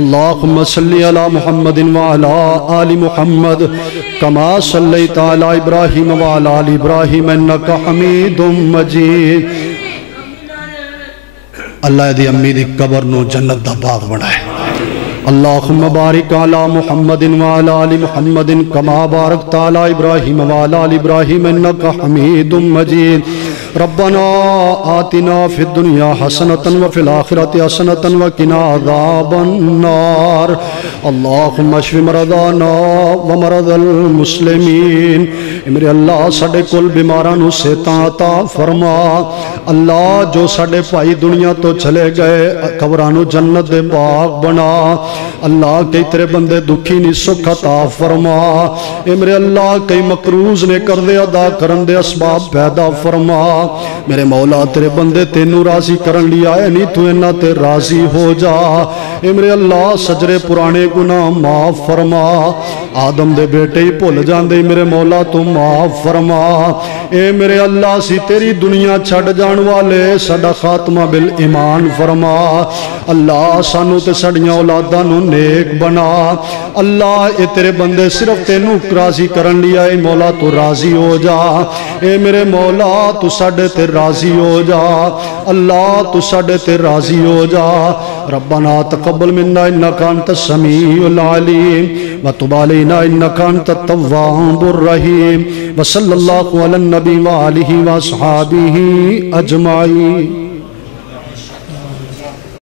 اللہم صلی علی محمد وعلی آل محمد کما صلیت علی ابراہیم وعلی آل ابراہیم انک حمید مجید۔ اللہ دی امی دی قبر نو جنت دا باغ بنائے۔ اللہم بارک علی محمد وعلی آل محمد کما بارکت علی ابراہیم وعلی آل ابراہیم انک حمید مجید۔ ربنا آتنا فی الدنیا حسنۃ وفی الآخرۃ حسنۃ وقنا عذاب النار۔ اللہم اشف مرضانا ومرضى المسلمین۔ میرے اللہ ساڈے کل بیماراں نو صحتاں عطا فرما۔ اللہ جو ساڈے بھائی دنیا تو چلے گئے قبراں نو جنت دے باغ بنا۔ اللہ کئی تیرے بندے دکھی نہیں سکھ عطا فرما۔ اے میرے اللہ کئی مقروض نے کردے ادا کرن دے اسباب پیدا فرما۔ میرے مولا تیرے بندے تینوں راضی کرن لیا ہے نہیں تو انہاں تے راضی ہو جا۔ اے میرے اللہ سجرے پرانے گناہ معاف فرما۔ آدم دے بیٹے ہی بھول جاندے میرے مولا تو معاف فرما۔ اے میرے اللہ سی تیری دنیا چھڑ جان والے ساڈا خاتمہ بالایمان فرما۔ اللہ سانو تے ساڈیاں اولاداں نو نیک بنا۔ اللہ اے تیرے بندے صرف تینوں راضی کرن لیا اے مولا تو راضی ہو جا۔ اے میرے مولا تو ساڈے تے راضی ہو جا۔ اللہ تو ساڈے تے راضی ہو جا۔ ربنا تقبل منا انک انت السمیع العلیم وتب علینا انک انت التواب الرحیم وصلی اللہ علی النبی وآلہ وصحابہ اجمعین۔